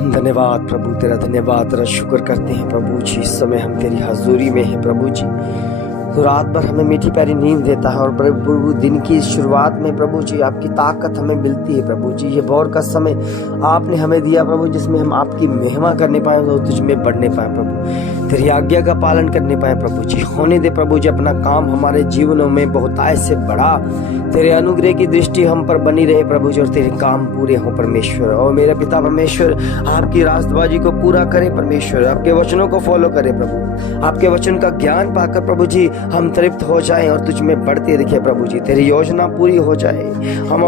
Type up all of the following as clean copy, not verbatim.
धन्यवाद प्रभु, तेरा धन्यवाद, तेरा शुक्र करते हैं प्रभु जी। इस समय हम तेरी हजूरी में हैं प्रभु जी। तो रात भर हमें मीठी प्यारी नींद देता है और प्रभु दिन की शुरुआत में प्रभु जी आपकी ताकत हमें मिलती है प्रभु जी। ये भोर का समय आपने हमें दिया प्रभु, जिसमें हम आपकी महिमा करने पाए और तुझ में बढ़ने पाए प्रभु, तेरी आज्ञा का पालन करने पाए प्रभु जी। होने दे प्रभु जी अपना काम हमारे जीवनों में बहुताय से बढ़ा, तेरे अनुग्रह की दृष्टि हम पर बनी रहे प्रभु जी, और तेरे काम पूरे हों परमेश्वर। और मेरे पिता परमेश्वर आपकी रास्तबाजी को पूरा करे परमेश्वर, आपके वचनों को फॉलो करे प्रभु, आपके वचन का ज्ञान पाकर प्रभु जी हम तृप्त हो जाएं और तुझ में बढ़ते दिखे प्रभु जी, तेरी योजना पूरी हो जाए। हम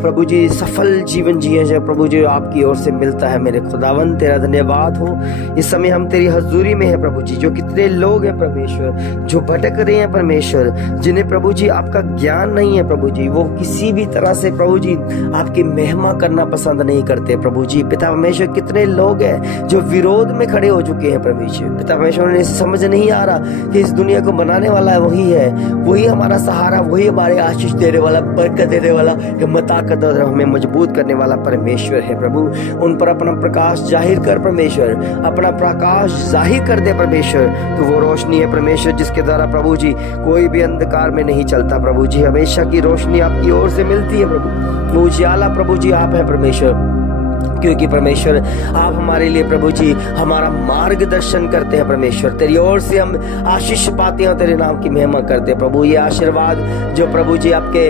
प्रभु जी सफल जीवन जिए जो प्रभु जी आपकी ओर से मिलता है। मेरे खुदावन तेरा धन्यवाद हो। इस समय हम तेरी हजूरी में है प्रभु जी। जो कितने लोग हैं परमेश्वर जो भटक रहे हैं परमेश्वर, जिन्हें प्रभु जी आपका ज्ञान नहीं है प्रभु जी, वो किसी भी तरह से प्रभु जी आपकी महिमा करना पसंद नहीं करते प्रभु जी। पिता परमेश्वर कितने लोग हैं जो विरोध में खड़े हो चुके हैं प्रभु जी। पिता परमेश्वर ने समझ नहीं आ रहा कि इस दुनिया को बनाने वाला है वही है, वही हमारा सहारा, वही हमारे आशीष देने वाला, बरकत देने वाला, हिम्मत ताकत और हमें मजबूत करने वाला परमेश्वर है प्रभु। उन पर अपना प्रकाश जाहिर कर परमेश्वर, अपना प्रकाश जाहिर कर दे परमेश्वर। तो वो रोशनी है परमेश्वर जिसके द्वारा प्रभु जी कोई भी अंधकार में नहीं चलता प्रभु जी। हमेशा की रोशनी आपकी ओर से मिलती है प्रभु। उजियाला प्रभु जी आप है परमेश्वर, क्योंकि परमेश्वर आप हमारे लिए प्रभु जी हमारा मार्गदर्शन करते हैं परमेश्वर। तेरी ओर से हम आशीष पाते हैं और तेरे नाम की महिमा करते हैं प्रभु। ये आशीर्वाद जो प्रभु जी आपके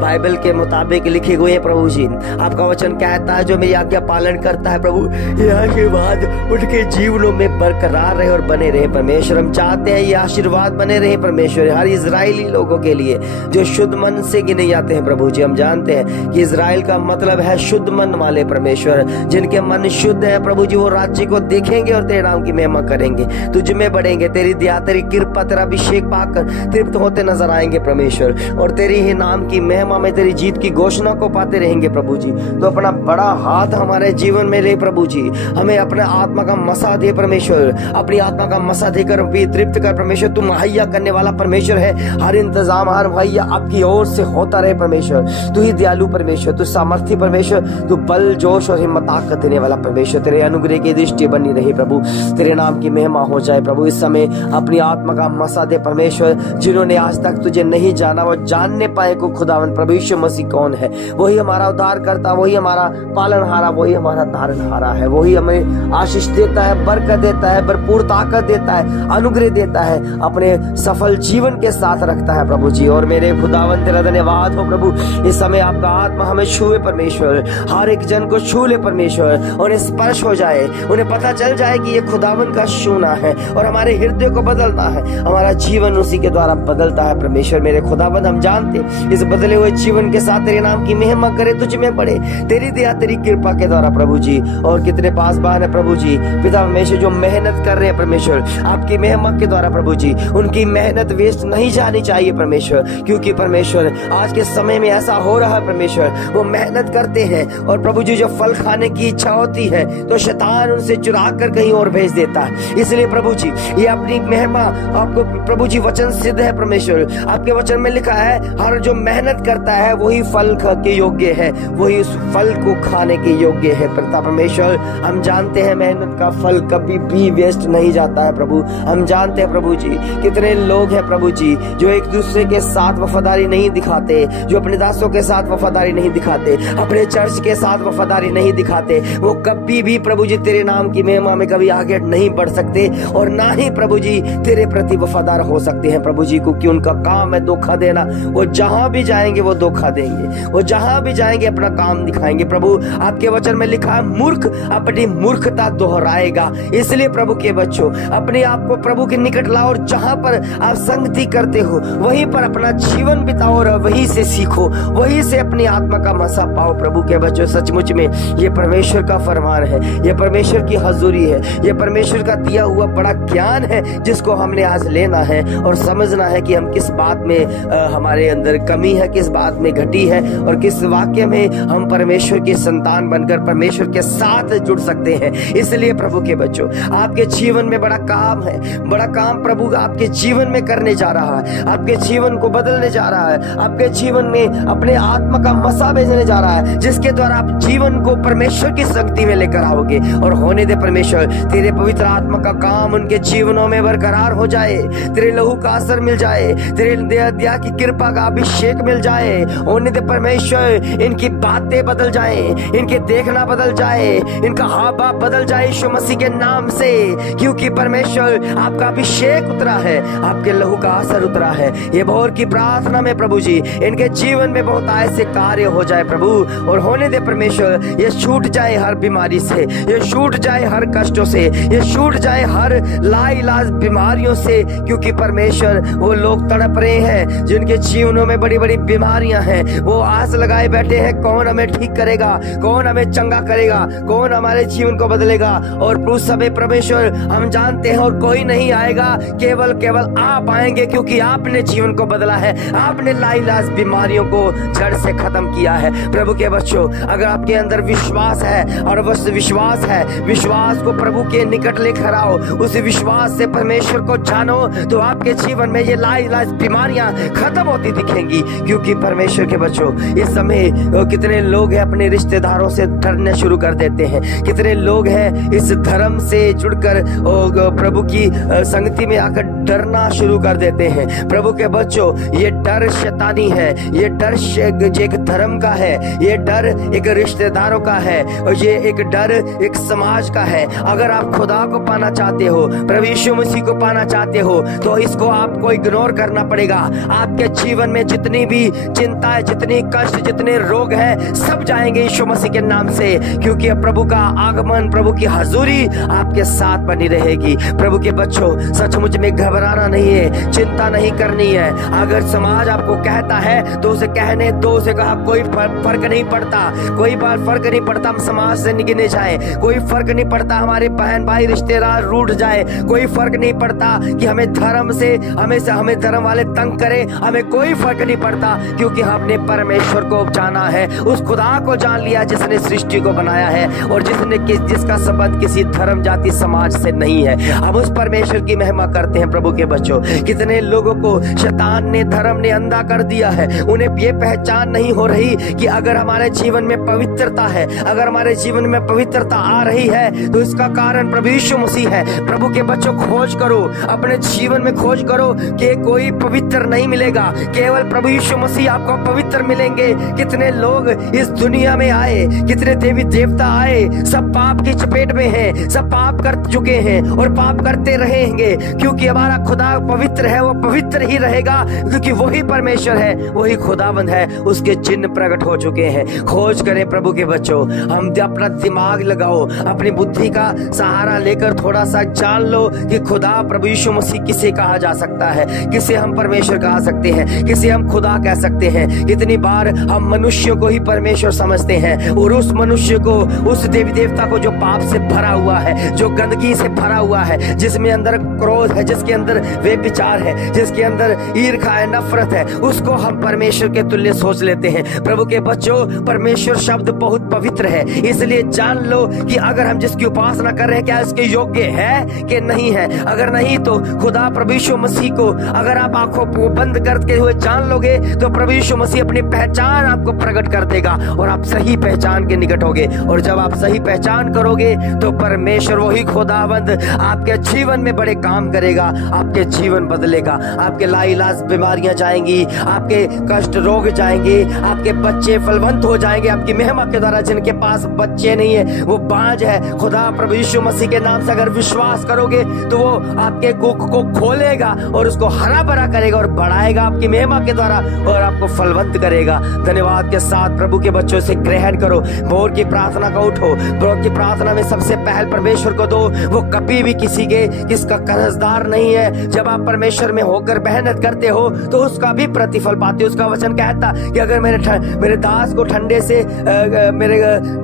बाइबल के मुताबिक लिखे हुए हैं प्रभु जी, आपका वचन कहता है जो मेरी आज्ञा पालन करता है प्रभु, ये आशीर्वाद उनके जीवनों में बरकरार रहे और बने रहे परमेश्वर। हम चाहते हैं ये आशीर्वाद बने रहे परमेश्वर हर इजरायली लोगों के लिए जो शुद्ध मन से गिने जाते हैं प्रभु जी। हम जानते हैं कि इजराइल का मतलब है शुद्ध मन वाले परमेश्वर। जिनके मन शुद्ध है प्रभु जी वो राज्य को देखेंगे और तेरे नाम की महिमा करेंगे, तुझ में बढ़ेंगे, तेरी दया तेरी कृपा तेरा अभिषेक पाकर तृप्त होते नजर आएंगे परमेश्वर, और तेरी ही नाम की महिमा में तेरी जीत की घोषणा को पाते रहेंगे प्रभु जी। तो अपना बड़ा हाथ हमारे जीवन में ले प्रभु जी, हमें अपने आत्मा का मसा दे परमेश्वर, अपनी आत्मा का मसा देकर भी तृप्त कर परमेश्वर। तू मुहैया करने वाला परमेश्वर है, हर इंतजाम हर मुहैया आपकी ओर से होता रहे परमेश्वर। तू ही दयालु परमेश्वर, तू सामर्थ्य परमेश्वर, तू बल जोश और हिम्मत ताकत देने वाला परमेश्वर। तेरे अनुग्रह की दृष्टि बनी रही प्रभु, तेरे नाम की महिमा हो जाए प्रभु। इस समय अपनी आत्मा का मसा दे परमेश्वर, जिन्होंने आज तक तुझे नहीं जाना वो जानने पाए को खुदावन प्रभु यीशु मसीह कौन है। वही हमारा उद्धार करता, वही हमारा पालनहारा, वही हमारा धारणहारा है, वही हमें आशीष देता है, बरकत देता है, भरपूर ताकत देता है, अनुग्रह देता है, अपने सफल जीवन के साथ रखता है प्रभु जी। और मेरे खुदावन तेरा धन्यवाद हो प्रभु। इस समय आपका आत्मा हमें छुए परमेश्वर, हर एक जन को छू ले परमेश्वर, उन्हें स्पर्श हो जाए, उन्हें पता चल जाए कि ये खुदावन का छूना है और हमारे हृदय को बदलना है, हमारा जीवन उसी के द्वारा बदलता है परमेश्वर। मेरे खुदावन हम जानते इस बदले हुए जीवन के साथ तेरे नाम की महिमा करे, तुझ में बढ़े, तेरी दया तेरी कृपा के द्वारा प्रभु जी। और कितने पासबान है प्रभु जी पिता परमेश्वर जो मेहनत कर रहे हैं परमेश्वर आपकी महिमा के द्वारा प्रभु जी, उनकी मेहनत वेस्ट नहीं जानी चाहिए परमेश्वर, क्योंकि परमेश्वर आज के समय में ऐसा हो रहा है परमेश्वर, वो मेहनत करते हैं और प्रभु जी जो फल खाने की इच्छा होती है तो शैतान उनसे चुरा कर कहीं और भेज देता है। इसलिए प्रभु जी ये अपनी महिमा आपको प्रभु जी वचन सिद्ध है परमेश्वर, आपके वचन में लिखा है हर जो मेहनत करता है वही फल के योग्य है, वही उस फल को खाने के योग्य है। पिता परमेश्वर हम जानते हैं मेहनत का फल कभी भी वेस्ट नहीं जाता है प्रभु। हम जानते हैं प्रभु जी कितने लोग हैं प्रभु जी जो एक दूसरे के साथ वफादारी नहीं दिखाते, जो अपने दासों के साथ वफादारी नहीं दिखाते, अपने चर्च के साथ वफादारी नहीं दिखाते, वो कभी भी प्रभु जी तेरे नाम की महिमा में कभी आगे नहीं बढ़ सकते और ना ही प्रभु जी तेरे प्रति वफादार हो सकते हैं प्रभु जी, क्योंकि उनका काम है धोखा देना। वो जहां भी जाएंगे वो धोखा देंगे, वो जहां भी जाएंगे अपना काम दिखाएंगे प्रभु। आपके वचन में लिखा है मूर्ख अपनी मूर्खता दोहराएगा। इसलिए प्रभु के बच्चों अपने आप को प्रभु के निकट लाओ और जहां पर आप संगति करते हो वहीं पर अपना जीवन बिताओ और वहीं से सीखो, वहीं से अपनी आत्मा का मसा पाओ प्रभु के बच्चों। सचमुच में ये परमेश्वर का फरमान है, ये परमेश्वर की हजूरी है, ये परमेश्वर का दिया हुआ बड़ा ज्ञान है जिसको हमने आज लेना है और समझना है कि हम किस बात में हमारे अंदर कमी है, किस बात में घटी है और किस वाक्य में हम परमेश्वर की संतान बनकर परमेश्वर के साथ जुड़ सकते हैं। इसलिए प्रभु के बच्चों आपके जीवन में बड़ा काम है, बड़ा काम प्रभु आपके जीवन में करने जा रहा है, आपके जीवन को बदलने जा रहा है, आपके जीवन में अपने आत्मा का मसा भेजने जा रहा है, जिसके द्वारा आप जीवन को परमेश्वर की संगति में लेकर आओगे। और होने दे परमेश्वर तेरे पवित्र आत्मा का काम उनके जीवनों में बरकरार हो जाए, तेरे लहू का असर मिल जाए, तेरे दया की कृपा का अभिषेक मिल जाए। होने दे परमेश्वर इनकी बातें बदल जाए, इनके देखना बदल जाए, इनका हाव भाव बदल जाए यीशु मसीह के नाम से, क्योंकि परमेश्वर आपका अभिषेक उतरा है, आपके लहू का असर उतरा है। ये भोर की प्रार्थना में प्रभु जी इनके जीवन में बहुत ऐसे कार्य हो जाए प्रभु। और होने दे परमेश्वर ये छूट जाए हर बीमारी से, ये छूट जाए हर कष्टों से, ये छूट जाए हर लाइलाज बीमारियों से, क्योंकि परमेश्वर वो लोग तड़प रहे हैं जिनके जीवनों में बड़ी बड़ी बीमारियां हैं। वो आस लगाए बैठे हैं कौन हमें ठीक करेगा, कौन हमें चंगा करेगा, कौन हमारे जीवन को बदलेगा। और प्रभु सबे परमेश्वर हम जानते हैं और कोई नहीं आएगा, केवल केवल आप आएंगे, क्योंकि आपने जीवन को बदला है, आपने लाइलाज बीमारियों को जड़ से खत्म किया है। प्रभु के बच्चों अगर आपके अंदर विश्वास है और बस विश्वास है, विश्वास को प्रभु के निकट लेकर आओ, उस विश्वास से परमेश्वर को जानो, तो आपके जीवन में ये लाइलाज बीमारियां खत्म होती दिखेंगी। क्योंकि परमेश्वर के बच्चों इस समय कितने लोग हैं अपने रिश्तेदारों से डरने शुरू कर देते हैं, कितने लोग हैं इस धर्म से जुड़कर प्रभु की संगति में आकर डरना शुरू कर देते हैं। प्रभु के बच्चों ये डर शैतानी है, ये डर एक धर्म का है, ये डर एक रिश्तेदारों का है, और ये एक डर एक समाज का है। अगर आप खुदा को पाना चाहते हो, प्रभु यीशु मसीह को पाना चाहते हो, तो इसको आपको इग्नोर करना पड़ेगा। आपके जीवन में जितनी भी चिंता है, जितनी कष्ट, जितने रोग हैं, सब जाएंगे यीशु मसीह के नाम से, क्योंकि प्रभु का आगमन, प्रभु की हजूरी आपके साथ बनी रहेगी। प्रभु के बच्चों सचमुच में घबराना नहीं है, चिंता नहीं करनी है। अगर समाज आपको कहता है तो उसे कहने दो, उसे कहा कोई फर्क नहीं पड़ता, कोई बार फर्क नहीं पड़ता हम समाज से गिने जाए, कोई फर्क नहीं पड़ता हमारे बहन भाई रिश्तेदार रूठ जाए, कोई फर्क नहीं पड़ता कि हमें धर्म से हमें धर्म वाले तंग करें, हमें कोई फर्क नहीं पड़ता, क्योंकि हमने परमेश्वर को जाना है, उस खुदा को जान लिया जिसने सृष्टि को बनाया है और जिसका संबंध किसी धर्म जाति समाज से नहीं है। हम उस परमेश्वर की महिमा करते हैं। प्रभु के बच्चों कितने लोगों को शैतान ने, धर्म ने अंधा कर दिया है, उन्हें ये पहचान नहीं हो रही कि अगर हमारे जीवन में पवित्रता है, अगर हमारे जीवन में पवित्रता आ रही है, तो इसका कारण प्रभु यीशु मसीह है। प्रभु के बच्चों खोज करो, अपने जीवन में खोज करो कि कोई पवित्र नहीं मिलेगा, केवल प्रभु यीशु मसीह आपको पवित्र मिलेंगे। कितने लोग इस दुनिया में आए, कितने देवी देवता आए, सब पाप की चपेट में हैं, सब पाप कर चुके हैं और पाप करते रहेंगे, क्योंकि हमारा खुदा पवित्र है, वो पवित्र ही रहेगा, क्योंकि वही परमेश्वर है, वही खुदावंद है, उसके चिन्ह प्रकट हो चुके हैं। खोज करें प्रभु के बच्चों, हम अपना दिमाग लगाओ, अपनी बुद्धि का सहारा लेकर थोड़ा सा जान लो कि खुदा प्रभु यीशु मसीह किसे कहा जा सकता है, किसे हम परमेश्वर कहा सकते हैं, किसे हम खुदा कह सकते हैं। कितनी बार हम मनुष्यों को ही परमेश्वर समझते हैं और उस मनुष्य को, उस देवी देवता को जो पाप से भरा हुआ है, जो गंदगी से भरा हुआ है, जिसमें अंदर क्रोध है, जिसके अंदर व्यभिचार है, जिसके अंदर ईर्ष्या है, नफरत है, उसको हम परमेश्वर के तुल्य सोच लेते हैं। प्रभु के बच्चों परमेश्वर शब्द बहुत पवित्र है, इसलिए जान लो कि अगर हम जिसकी उपासना कर रहे हैं क्या इसके योग्य है कि नहीं है। अगर नहीं तो खुदा प्रभु यीशु मसीह को अगर आप आंखों को बंद करते हुए जान लोगे, तो प्रभु यीशु मसीह अपनी पहचान आपको प्रकट कर देगा और आप सही पहचान के निकट होगे। और जब आप सही पहचान करोगे तो परमेश्वर वही खुदावंद आपके जीवन में बड़े काम करेगा, आपके जीवन बदलेगा, आपके लाइलाज बीमारियां जाएंगी, आपके कष्ट रोग जाएंगे, आपके बच्चे फलवंत हो जाएंगे आपकी महिमा के द्वारा। जिनके पास बच्चे नहीं है वो बांझ है, खुदा प्रभु यीशु मसीह के नाम से अगर विश्वास करोगे तो वो आपके कुख को खोलेगा और उसको हरा भरा करेगा और बढ़ाएगा आपकी महिमा के द्वारा और आपको फलवंत करेगा। धन्यवाद के साथ प्रभु के बच्चों से ग्रहण करो, भोर की प्रार्थना का उठो, भोर की प्रार्थना में सबसे पहले परमेश्वर को दो, वो कभी भी किसका कर्जदार नहीं है। जब आप परमेश्वर में होकर मेहनत करते हो तो उसका भी प्रतिफल पाते हो। उसका वचन कहता कि अगर मेरे दास को ठंडे से मेरे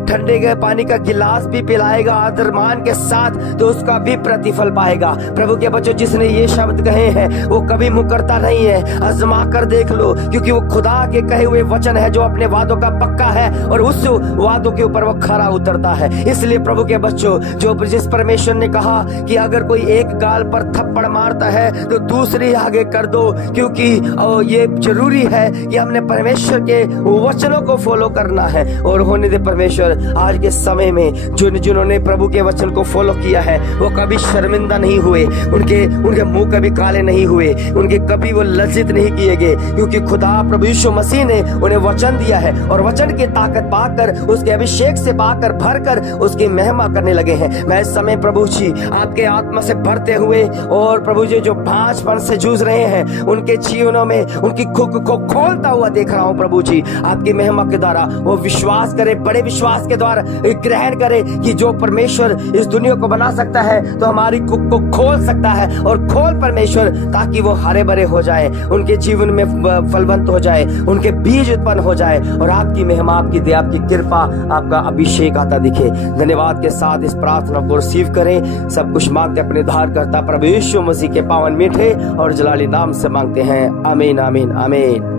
ठंडे के पानी का गिलास भी पिलाएगा आदर मान के साथ, तो उसका भी प्रतिफल पाएगा। प्रभु के बच्चों जिसने ये शब्द कहे हैं वो कभी मुकरता नहीं है, आजमा कर देख लो, क्योंकि वो खुदा के कहे हुए वचन है जो अपने वादों का पक्का है और उस वादों के ऊपर वो खरा उतरता है। इसलिए प्रभु के बच्चों जिस परमेश्वर ने कहा कि अगर कोई एक गाल पर थप्पड़ मारता है तो दूसरी आगे कर दो, क्योंकि ये जरूरी है कि हमने परमेश्वर के वचनों को फॉलो करना है। और होने दे परमेश्वर, आज के समय में जिन्होंने प्रभु के वचन को फॉलो किया है वो कभी शर्मिंदा नहीं हुए, उनके मुंह कभी काले नहीं हुए, उनके कभी वो लज्जित नहीं किए गए, क्योंकि खुदा प्रभु यीशु मसीह ने उन्हें वचन दिया है और वचन की ताकत पाकर, उसके अभिषेक से पाकर, भरकर उसकी महिमा करने लगे हैं। मैं इस समय प्रभु जी आपके आत्मा से भरते हुए और प्रभु जी जो भांजपन से जूझ रहे हैं उनके जीवनों में उनकी खुद को खोलता हुआ देख रहा हूं प्रभु जी। आपकी महिमा के द्वारा वो विश्वास करे, बड़े विश्वास के द्वारा ग्रहण करे कि जो परमेश्वर इस दुनिया को बना सकता है तो हमारी खुद को खोल सकता है, और खोल परमेश्वर ताकि वो हरे भरे हो जाए, उनके जीवन में फलवंत हो जाए, उनके बीज उत्पन्न हो जाए और आपकी महिमा, आपकी दया, आपकी कृपा, आपका अभिषेक आता दिखे। धन्यवाद के साथ इस प्रार्थना को रिसीव करें। सब कुछ मांगते अपने उद्धारकर्ता प्रभु यीशु मसीह के पावन मीठे और जलाली नाम से मांगते हैं। आमीन, आमीन, आमीन।